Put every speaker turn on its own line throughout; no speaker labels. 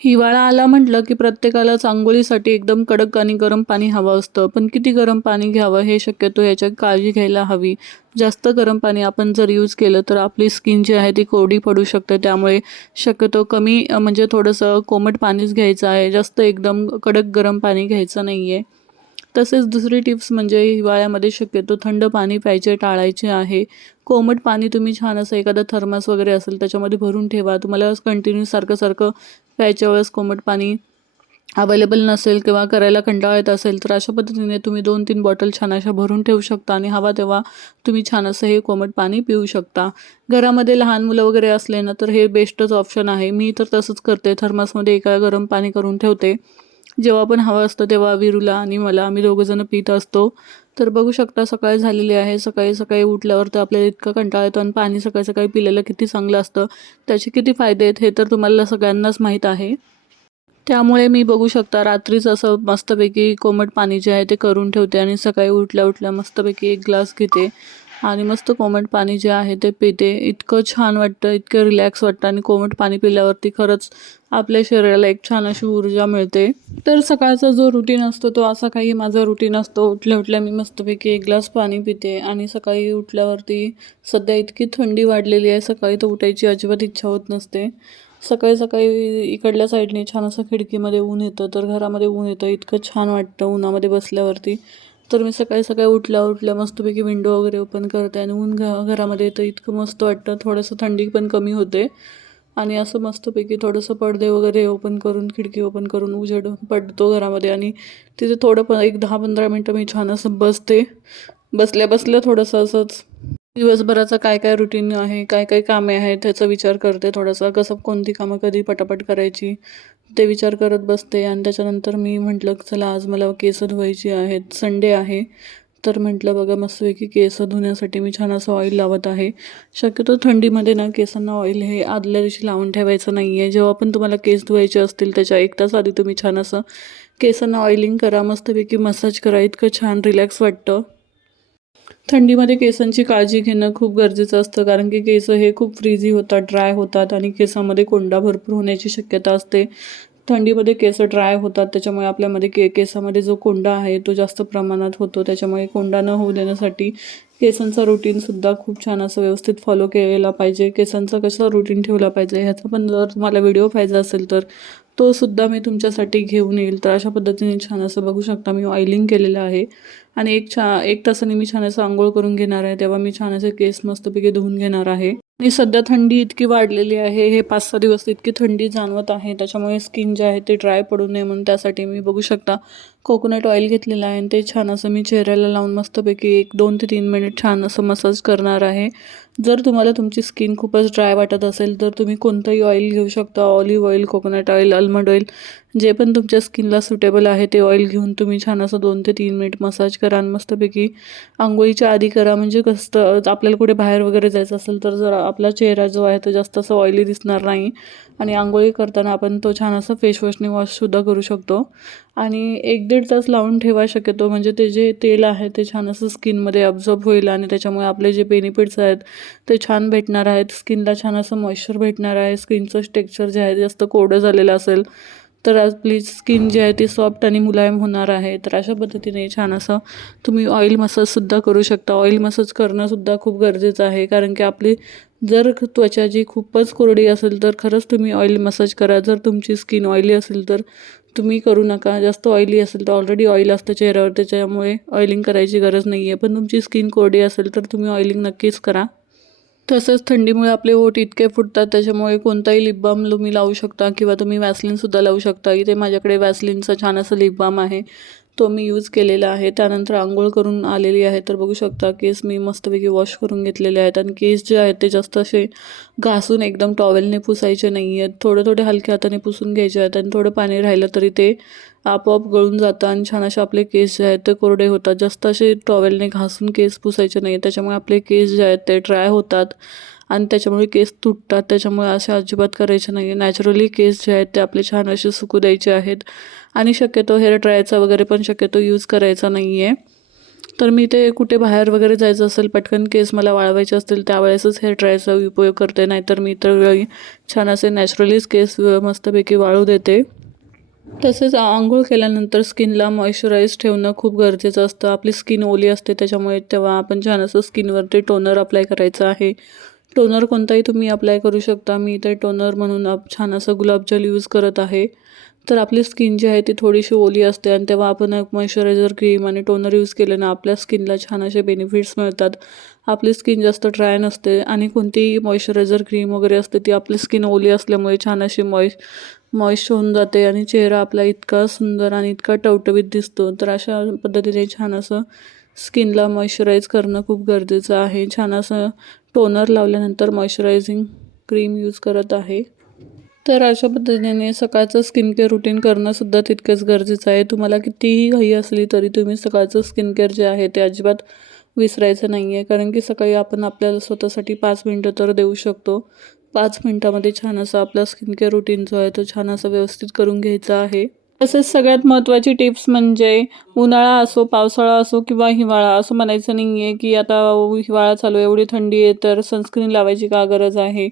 हिवाळा आला म्हटलं की प्रत्येकाला आंघोळीसाठी एकदम कडक आणि गरम पाणी हवं असतं. पण किती गरम पाणी घ्यावं हे शक्यतो याची काळजी घ्यायला हवी. जास्त गरम पाणी आपण जर यूज केलं तर आपली स्किन जी आहे ती कोरडी पडू शकते. त्यामुळे शक्यतो कमी म्हणजे थोडंसं कोमट पाणीच घ्यायचं आहे. जास्त एकदम कडक गरम पाणी घ्यायचं नाही आहे तसेच दुसरी टिप्स म्हणजे हिवाळ्यामध्ये शक्यतो थंड पाणी प्यायचे टाळायचे आहे. कोमट पाणी तुम्ही छान असं एखादा थर्मास वगैरे असेल त्याच्यामध्ये भरून ठेवा. तुम्हाला कंटिन्यू सारखं सारखं प्यायच्या वेळेस कोमट पाणी अवेलेबल नसेल किंवा करायला कंटाळा येत असेल तर अशा पद्धतीने तुम्ही दोन तीन बॉटल छान अशा भरून ठेवू शकता आणि हवा तेव्हा तुम्ही छान असं हे कोमट पाणी पिऊ शकता. घरामध्ये लहान मुलं वगैरे असले ना तर हे बेस्टच ऑप्शन आहे. मी तर तसंच करते. थर्मासमध्ये एका गरम पाणी करून ठेवते. जेव्हा पण हवं असतं तेव्हा विरूला आणि मला आम्ही दोघंजणं पित असतो. तर बघू शकता सकाळी झालेली आहे. सकाळी सकाळी उठल्यावर तर आपल्याला इतका कंटाळा येतो आणि पाणी सकाळी सकाळी पिलेलं किती चांगलं असतं. त्याचे किती फायदे आहेत हे तर तुम्हाला सगळ्यांनाच माहीत आहे. त्यामुळे मी बघू शकता रात्रीच असं मस्तपैकी कोमट पाणी जे आहे ते करून ठेवते आणि सकाळी उठल्या उठल्या मस्तपैकी एक ग्लास घेते. आणि मस्त कोमट पाणी जे आहे ते पिते. इतकं छान वाटतं इतकं रिलॅक्स वाटतं आणि कोमट पाणी पिल्यावरती खरंच आपल्या शरीराला एक छान अशी ऊर्जा मिळते. तर सकाळचा जो रुटीन असतो तो असा काही माझा रुटीन असतो. उठल्या उठल्या मी मस्तपैकी एक ग्लास पाणी पिते आणि सकाळी उठल्यावरती सध्या इतकी थंडी वाढलेली आहे. सकाळी तर उठायची अजिबात इच्छा होत नसते. सकाळी सकाळी इकडल्या साईडने छान असं खिडकीमध्ये ऊन येतं तर घरामध्ये ऊन येतं. इतकं छान वाटतं उन्हामध्ये बसल्यावरती. तर मी सकाळी सकाळी उठल्या उठल्या मस्तपैकी विंडो वगैरे ओपन करते आणि ऊन घ घरामध्ये येतं इतकं मस्त वाटतं. थोडंसं थंडी पण कमी होते. आणि असं मस्तपैकी थोडंसं पडदे वगैरे ओपन करून खिडकी ओपन करून उजेड पडतो घरामध्ये. आणि तिथे थोडं पण एक दहा पंधरा मिनटं मी छान असं बसते. बसल्या बसल्या थोडंसं असंच दिवसभराचं काय काय रुटीन आहे काय काय कामे आहेत त्याचा विचार करते थोडासा. कसं कोणती कामं कधी पटापट करायची? ते विचार करत बसते. आणि त्याच्यानंतर मी म्हटलं चला आज मला केस धुवायची आहेत. संडे आहे. तर म्हटलं बघा मस्तपैकी केस धुण्यासाठी मी छान असं ऑइल लावत आहे. शक्यतो थंडीमध्ये ना केसांना ऑइल हे आदल्या दिवशी लावून ठेवायचं नाही आहे जेव्हा पण तुम्हाला केस धुवायचे असतील त्याच्या एक तास आधी तुम्ही छान असं केसांना ऑइलिंग करा. मस्तपैकी मसाज करा. इतकं छान रिलॅक्स वाटतं. थंडीमध्ये केसांची काळजी घेणं खूप गरजेचं असतं कारण की केस हे खूप फ्रीझी होतात ड्राय होतात आणि केसामध्ये कोंडा भरपूर होण्याची शक्यता असते. थंडीमध्ये केस ड्राय होतात त्याच्यामुळे आपल्यामध्ये के केसामध्ये जो कोंडा आहे तो जास्त प्रमाणात होतो. त्याच्यामुळे कोंडा न होऊ देण्यासाठी केसांचा रुटीनसुद्धा खूप छान असं व्यवस्थित फॉलो केला पाहिजे. केसांचा कसा रुटीन ठेवला पाहिजे ह्याचा पण जर तुम्हाला व्हिडिओ पाहिजे असेल तर तो सुद्धा मी तुमच्यासाठी घेऊन येईल. तर अशा पद्धतीने छान असं बघू शकता मी. ऑइलिंग केलेलं आहे. आणि एक छा एक तासाने मी छान असं आंघोळ करून घेणार आहे. तेव्हा मी छान असे केस मस्तपैकी धुवून घेणार आहे. आणि सध्या थंडी इतकी वाढलेली आहे. हे पाच सहा दिवस इतकी थंडी जाणवत आहे. त्याच्यामुळे स्किन जे आहे ते ड्राय पडू नये म्हणून त्यासाठी मी बघू शकता. कोकोनट ऑइल घेतलेलं आहे आणि ते छान असं मी चेहऱ्याला लावून मस्तपैकी एक दोन ते तीन मिनिट छान असं मसाज करणार आहे. जर तुम्हाला तुमची स्किन खूपच ड्राय वाटत असेल तर तुम्ही कोणतंही ऑइल घेऊ शकता. Olive oil coconut oil almond oil जे पण तुमच्या स्किनला सुटेबल आहे ते ऑइल घेऊन तुम्ही छान असं दोन ते तीन मिनिट मसाज करा आणि मस्तपैकी आंघोळीच्या आधी करा. म्हणजे कसं आपल्याला कुठे बाहेर वगैरे जायचं असेल तर जर आपला चेहरा जो आहे तो जास्त असं ऑइली दिसणार नाही. आणि आंघोळी करताना आपण तो छान असं फेसवॉशने वॉशसुद्धा करू शकतो. आणि एक दीड तास लावून ठेवा शक्यतो. म्हणजे ते जे तेल आहे ते छान असं स्किनमध्ये अब्झॉर्ब होईल आणि त्याच्यामुळे आपले जे बेनिफिट्स आहेत ते छान भेटणार आहेत. स्किनला छान असं मॉइश्चर भेटणार आहे. स्किनचं टेक्स्चर जे आहे जास्त कोरडं झालेलं असेल तर आपली स्किन जी आहे ती सॉफ्ट आणि मुलायम होणार आहे. तर अशा पद्धतीने छान असं तुम्ही ऑइल मसाजसुद्धा करू शकता. ऑइल मसाज करणंसुद्धा खूप गरजेचं आहे. कारण की आपली जर त्वचा जी खूपच कोरडी असेल तर खरंच तुम्ही ऑइल मसाज करा. जर तुमची स्किन ऑइली असेल तर तुम्ही करू नका. जास्त ऑइली असेल तर ऑलरेडी ऑइल असतं चेहऱ्यावर त्याच्यामुळे ऑइलिंग करायची गरज नाही आहे पण तुमची स्किन कोरडी असेल तर तुम्ही ऑइलिंग नक्कीच करा. तसंच थंडीमुळे आपले ओठ इतके फुटतात त्याच्यामुळे कोणताही लिप बाम तुम्ही लावू शकता किंवा तुम्ही वॅसलिनसुद्धा लावू शकता. इथे माझ्याकडे वॅसलिनचं छान असं लिप बाम आहे. तो मी यूज केलेला आहे. त्यानंतर आंघोळ करून आलेली आहे. तर बघू शकता केस मी मस्तपैकी वॉश करून घेतलेले आहेत. आणि केस जे आहेत ते जास्त असे घासून एकदम टॉवेलने पुसायचे नाही आहेत थोडे थोडे हलक्या हाताने पुसून घ्यायचे आहेत. आणि थोडं पाणी राहिलं तरी ते आपोआप गळून जातं आणि छान असे आपले केस जे आहेत ते कोरडे होतात. जास्त असे टॉवेलने घासून केस पुसायचे नाही त्याच्यामुळे आपले केस जे आहेत ते ड्राय होतात. आणि त्याच्यामुळे केस तुटतात. त्याच्यामुळे असे अजिबात करायचे नाही नॅचरली केस जे आहेत ते आपले छान असे सुकू द्यायचे आहेत. आणि शक्यतो हेअर ड्रायचा वगैरे पण शक्यतो यूज करायचा नाही आहे तर मी ते कुठे बाहेर वगैरे जायचं असेल पटकन केस मला वाळवायचे असतील त्यावेळेसच हेअर ड्रायचा उपयोग करते. नाहीतर मी तर वेळी छान असे नॅचरलीच केस मस्तपैकी वाळू देते. तसेच आंघोळ केल्यानंतर स्किनला मॉइश्चराईज ठेवणं खूप गरजेचं असतं. आपली स्किन ओली असते त्याच्यामुळे तेव्हा आपण छान असं स्किनवरती टोनर अप्लाय करायचं आहे. टोनर कोणताही तुम्ही अप्लाय करू शकता. मी इथे टोनर म्हणून आप छान असं गुलाबजल यूज करत आहे. तर आपली स्किन जी आहे ती थोडीशी ओली असते आणि तेव्हा आपण मॉइश्चरायझर क्रीम आणि टोनर यूज केल्यानं आपल्या स्किनला छान असे बेनिफिट्स मिळतात. आपली स्किन जास्त ड्राय नसते आणि कोणतीही मॉइश्चरायझर क्रीम वगैरे असते ती आपली स्किन ओली असल्यामुळे छान अशी मॉइश मॉइश होऊन जाते आणि चेहरा आपला इतका सुंदर आणि इतका टवटवीत दिसतो. तर अशा पद्धतीने छान असं स्किनला मॉइश्चराईज करणं खूप गरजेचं आहे. छान असं टोनर लावल्यानंतर मॉइश्चरायझिंग क्रीम यूज करत आहे. तर अशा पद्धतीने सकाळचं स्किन केअर रुटीन करणंसुद्धा तितकंच गरजेचं आहे. तुम्हाला कितीही घाई असली तरी तुम्ही सकाळचं स्किन केअर जे आहे ते अजिबात विसरायचं नाही आहे कारण की सकाळी आपण आपल्याला स्वतःसाठी पाच मिनटं तर देऊ शकतो. पाच मिनटामध्ये छान असं आपला स्किन केअर रुटीन जो आहे तो छान असा व्यवस्थित करून घ्यायचा आहे. तसेच सगळ्यात महत्त्वाची टिप्स म्हणजे उन्हाळा असो पावसाळा असो किंवा हिवाळा असं म्हणायचं नाही आहे की आता हिवाळा चालू आहे एवढी थंडी आहे तर सनस्क्रीन लावायची का गरज आहे?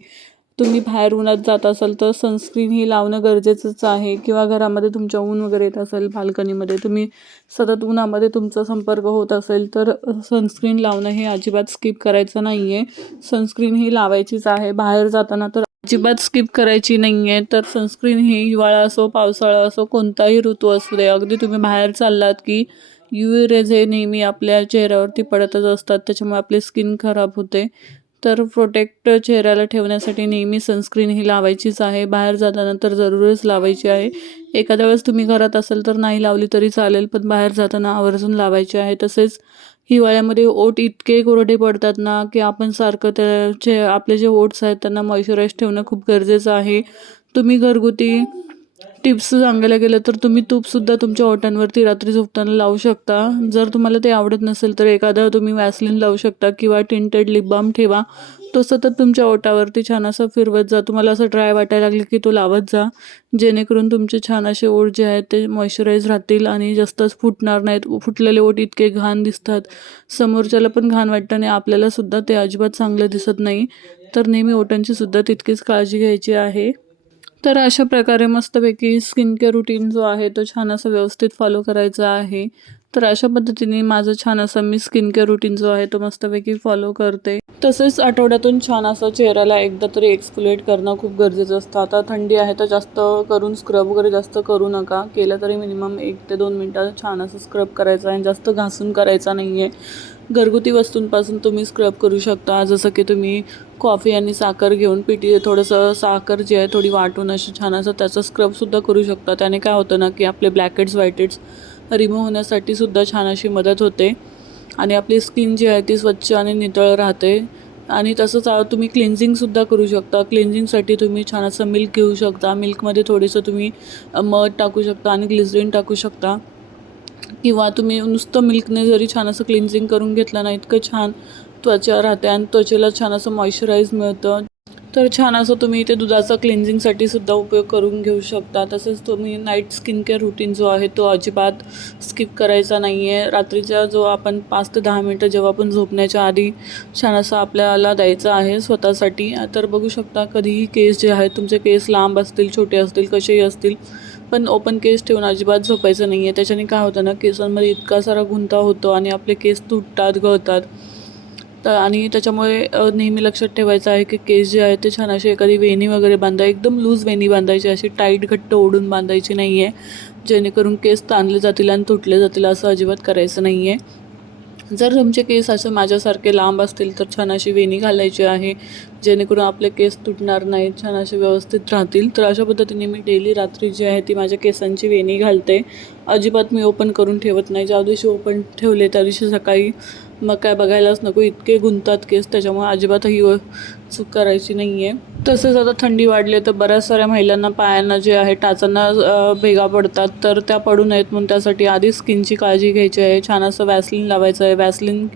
तुम्ही बाहेर उन्हात जात असाल तर सनस्क्रीन ही लावणं गरजेचंच आहे. किंवा घरामध्ये तुमच्या ऊन वगैरे येत असेल बाल्कनीमध्ये तुम्ही सतत उन्हामध्ये तुमचा संपर्क होत असेल तर सनस्क्रीन लावणं हे अजिबात स्किप करायचं नाही आहे सनस्क्रीन ही लावायचीच आहे. बाहेर जाताना तर अजिबात स्किप करायची नाही आहे तर सनस्क्रीन ही हिवाळा असो पावसाळा असो कोणताही ऋतू असू दे. अगदी तुम्ही बाहेर चाललात की यू रेज हे नेहमी आपल्या चेहऱ्यावरती पडतच असतात. त्याच्यामुळे आपली स्किन खराब होते. तर प्रोटेक्ट चेहऱ्याला ठेवण्यासाठी नेहमी सनस्क्रीन ही लावायचीच आहे. बाहेर जाताना तर जरूरच लावायची आहे. एखाद्या वेळेस तुम्ही घरात असाल तर नाही लावली तरी चालेल पण बाहेर जाताना आवर्जून लावायची आहे. तसेच हिवाळ्यामध्ये ओठ इतके कोरडे पडतात ना की आपण सारखं त्याचे आपले जे ओट्स आहेत त्यांना मॉइश्चराईज ठेवणं खूप गरजेचं आहे. तुम्ही घरगुती टिप्स सांगायला गेलं तर तुम्ही तूपसुद्धा तुमच्या ओठांवरती रात्री झोपताना लावू शकता. जर तुम्हाला ते आवडत नसेल तर एखादा तुम्ही वॅसलिन लावू शकता किंवा टिंटेड लिप बाम ठेवा. तो सतत तुमच्या ओठावरती छान असं फिरवत जा. तुम्हाला असं ड्राय वाटायला लागले की तो लावत जा. जेणेकरून तुमचे छान असे ओठ जे आहेत ते मॉइश्चराईज राहतील आणि जास्तच फुटणार नाहीत. फुटलेले ओठ इतके घाण दिसतात. समोरच्याला पण घाण वाटतं आणि आपल्यालासुद्धा ते अजिबात चांगलं दिसत नाही. तर नेहमी ओठांची सुद्धा तितकीच काळजी घ्यायची आहे. तर अशा प्रकारे मस्तपैकी स्किन केअर रुटीन जो आहे तो छान असं व्यवस्थित फॉलो करायचा आहे. तर अशा पद्धतीने माझं छान असं मी स्किन केअर रुटीन जो आहे तो मस्तपैकी फॉलो करते. तसेच आठवड्यातून छान असं चेहऱ्याला एकदा तरी एक्सफोलेट करणं खूप गरजेचं असतं. आता थंडी आहे तर जास्त करून स्क्रब वगैरे जास्त करू नका. केलं तरी मिनिमम एक ते दोन मिनटं छान असं स्क्रब करायचं आहे जास्त घासून करायचा नाही आहे घरगुती वस्तूंपासून तुम्ही स्क्रब करू शकता. जसं की तुम्ही कॉफी आणि साखर घेऊन पिठी थोडंसं साखर जी आहे थोडी वाटून अशी छान असं त्याचं स्क्रबसुद्धा करू शकता. त्याने काय होतं ना की आपले ब्लॅकेट्स व्हाईटेट्स रिमूव्ह होण्यासाठी सुद्धा छान अशी मदत होते. आणि आपली स्किन जी आहे ती स्वच्छ आणि नितळ राहते. आणि तसंच तुम्ही क्लिन्झिंगसुद्धा करू शकता. क्लिन्झिंगसाठी तुम्ही छान असं मिल्क घेऊ शकता. मिल्कमध्ये थोडंसं तुम्ही मध टाकू शकता आणि ग्लिझरीन टाकू शकता. किंवा तुम्ही नुसतं मिल्कने जरी छान असं क्लिन्झिंग करून घेतलं ना इतकं छान त्वचा राहते आणि त्वचेला छान असं मॉइश्चराईज मिळतं. तर छान असं तुम्ही इथे दुधाचा क्लिन्झिंगसाठी सुद्धा उपयोग करून घेऊ शकता. तसेच तुम्ही नाईट स्किन केअर रुटीन जो आहे तो अजिबात स्किप करायचा नाही आहे रात्रीचा जो आपण पाच ते दहा मिनटं जेव्हा आपण झोपण्याच्या आधी छान असं आपल्याला द्यायचं आहे स्वतःसाठी. तर बघू शकता कधीही केस जे आहेत तुमचे केस लांब असतील छोटे असतील कसेही असतील पण ओपन केस ठेवून अजिबात झोपायचं नाही आहे त्याच्याने काय होतं ना केसांमध्ये इतका सारा गुंता होतो आणि आपले केस तुटतात गळतात. तर आणि त्याच्यामुळे नेहमी लक्षात ठेवायचं आहे की केस जे आहे ते छान असे एखादी वेणी वगैरे बांधा एकदम लूज वेणी बांधायची अशी टाईट घट्ट ओढून बांधायची नाही आहे जेणेकरून केस ताणले जातील आणि तुटले जातील असं अजिबात करायचं नाही आहे जर तुमचे केस असं माझ्यासारखे लांब असतील तर छान अशी वेणी घालायची आहे. जेणेकरून आपले केस तुटणार नाहीत छान असे व्यवस्थित राहतील. तर अशा पद्धतीने मी डेली रात्री जी आहे ती माझ्या केसांची वेणी घालते. अजिबात मी ओपन करून ठेवत नाही. ज्या दिवशी ओपन ठेवले त्या दिवशी सकाळी मग काय बघायलाच नको इतके गुंतात केस त्याच्यामुळे अजिबातही चूक करायची नाही आहे तसेच आता थंडी वाढली तर बऱ्याच साऱ्या महिलांना पायांना जे आहे टाचांना भेगा पडतात. तर त्या पडू नयेत म्हणून त्यासाठी आधी स्किनची काळजी घ्यायची आहे. छान असं वॅसलिन लावायचं आहे. वॅसलिन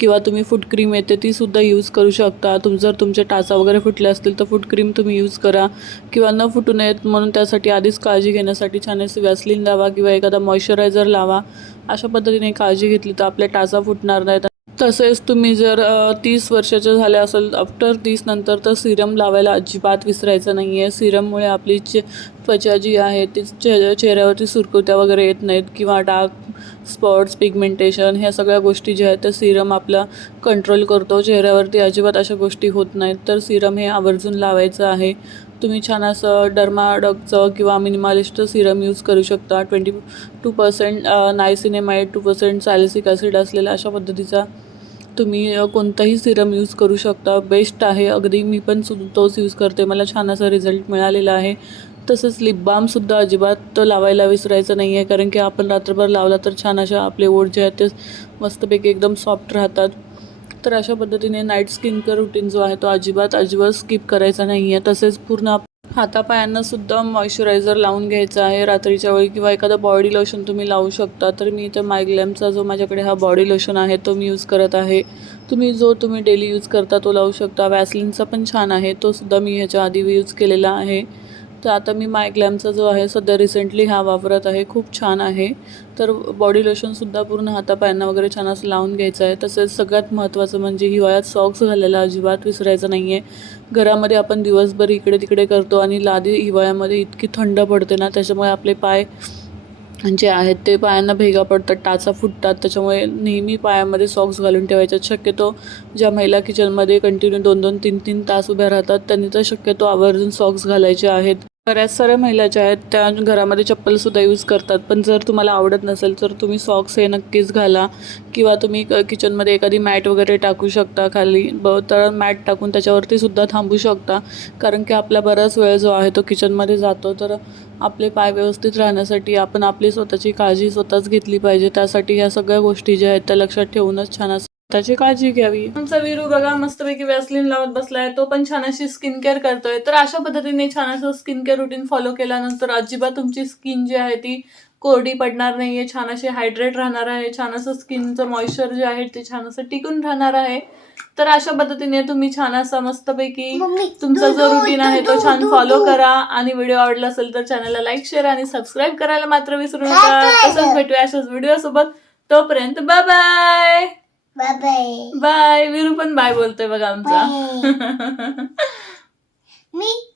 किंवा तुम्ही फूट क्रीम येते ती सुद्धा यूज करू शकता. तुम जर तुमचे टाचा वगैरे फुटले असतील तर फूट क्रीम तुम्ही यूज करा. किंवा न फुटू नयेत म्हणून त्यासाठी आधीच काळजी घेण्यासाठी छान असे वॅसलिन लावा किंवा एखादा मॉइश्चरायझर लावा. अशा पद्धतीने काळजी घेतली तर आपले टाचा फुटणार नाहीत तसेच तुम्ही जर तीस वर्षाचे झाले असेल आफ्टर तीस नंतर तर सिरम लावायला अजिबात विसरायचं नाही आहे सिरममुळे आपली चे त्वचा जी आहे ती चे चेहऱ्यावरती सुरकुत्या वगैरे येत नाहीत किंवा डार्क स्पॉट्स पिगमेंटेशन ह्या सगळ्या गोष्टी ज्या आहेत त्या सिरम आपला कंट्रोल करतो. चेहऱ्यावरती अजिबात अशा गोष्टी होत नाहीत. तर सिरम हे आवर्जून लावायचं आहे. तुम्ही छान असं डर्माडॉकचं किंवा मिनिमालिस्ट सिरम यूज करू शकता. Twenty two percent niacinamide two percent salicylic acid असलेला अशा पद्धतीचा तुम्ही कोणताही सिरम यूज करू शकता. बेस्ट आहे. अगदी मी पण सु तोच यूज करते. मला छान असा रिझल्ट मिळालेला आहे. तसंच लिप बामसुद्धा अजिबात लावायला विसरायचं नाही आहे कारण की आपण रात्रभर लावला तर छान अशा आपले ओढ जे आहेत ते मस्तपैकी एकदम सॉफ्ट राहतात. तर अशा पद्धतीने नाईट स्किन केअर रुटीन जो आहे तो अजिबात अजिबात स्किप करायचा नाही आहे तसेच पूर्ण आप- हातापायांना सुद्धा मॉइश्चरायझर लावून घ्यायचा आहे. रात्रीच्या वेळी किंवा एखादं बॉडी लोशन तुम्ही लावू शकता. तर मी इथं मायग्लॅमचा जो माझ्याकडे हा बॉडी लोशन आहे तो मी यूज करत आहे. तुम्ही जो तुम्ही डेली यूज करता तो लावू शकता. वॅसलिनचा पण छान आहे. तो सुद्धा मी ह्याच्या आधी यूज केलेला आहे. तर आता मी मायग्लॅमचा जो आहे सध्या रिसेंटली हा वापरत आहे खूप छान आहे. तर बॉडी लोशनसुद्धा पूर्ण हातापायांना वगैरे छान असं लावून घ्यायचं आहे. तसेच सगळ्यात महत्त्वाचं म्हणजे हिवाळ्यात सॉक्स घालायला अजिबात विसरायचं नाही आहे घरामध्ये आपण दिवसभर इकडे तिकडे करतो आणि लादी हिवाळ्यामध्ये इतकी थंड पडते ना त्याच्यामुळे आपले पाय जे आहेत ते पायांना भेगा पडतात टाचा फुटतात. त्याच्यामुळे नेहमी पायामध्ये सॉक्स घालून ठेवायचे. शक्यतो ज्या महिला किचनमध्ये कंटिन्यू दोन दोन तीन तीन तास उभ्या राहतात त्यांनी तर शक्यतो आवर्जून सॉक्स घालायचे आहेत. बऱ्याच साऱ्या महिला ज्या आहेत त्या घरामध्ये चप्पलसुद्धा यूज करतात. पण जर तुम्हाला आवडत नसेल तर तुम्ही सॉक्स हे नक्कीच घाला. किंवा तुम्ही क- किचनमध्ये एखादी मॅट वगैरे टाकू शकता खाली. ब तर मॅट टाकून त्याच्यावरती सुद्धा थांबू शकता. कारण की आपला बराच वेळ जो आहे तो किचनमध्ये जातो. तर आपले पाय व्यवस्थित राहण्यासाठी आपण आपली स्वतःची काळजी स्वतःच घेतली पाहिजे. त्यासाठी ह्या सगळ्या गोष्टी ज्या आहेत त्या लक्षात ठेवूनच छान असं त्याची काळजी घ्यावी. आमचा विरू बघा मस्तपैकी वॅसलिन लावत बसलाय. तो पण छान अशी स्किन केअर करतोय. तर अशा पद्धतीने छान असं स्किन केअर रुटीन फॉलो केल्यानंतर अजिबात तुमची स्किन जी आहे ती कोरडी पडणार नाहीये. छान अशी हायड्रेट राहणार आहे. छान असं स्किनचं मॉइश्चर जे आहे ते छान असं टिकून राहणार आहे. तर अशा पद्धतीने तुम्ही छान असा मस्तपैकी तुमचा जो रुटीन आहे तो छान फॉलो. करा. आणि व्हिडिओ आवडला असेल तर चॅनलला लाईक शेअर आणि सबस्क्राईब करायला मात्र विसरू नका? तसंच भेटूया अशाच व्हिडिओ सोबत. तोपर्यंत bye
bye bye.
Bye. Viru पण बाय बोलतोय बघा आमचा.
मी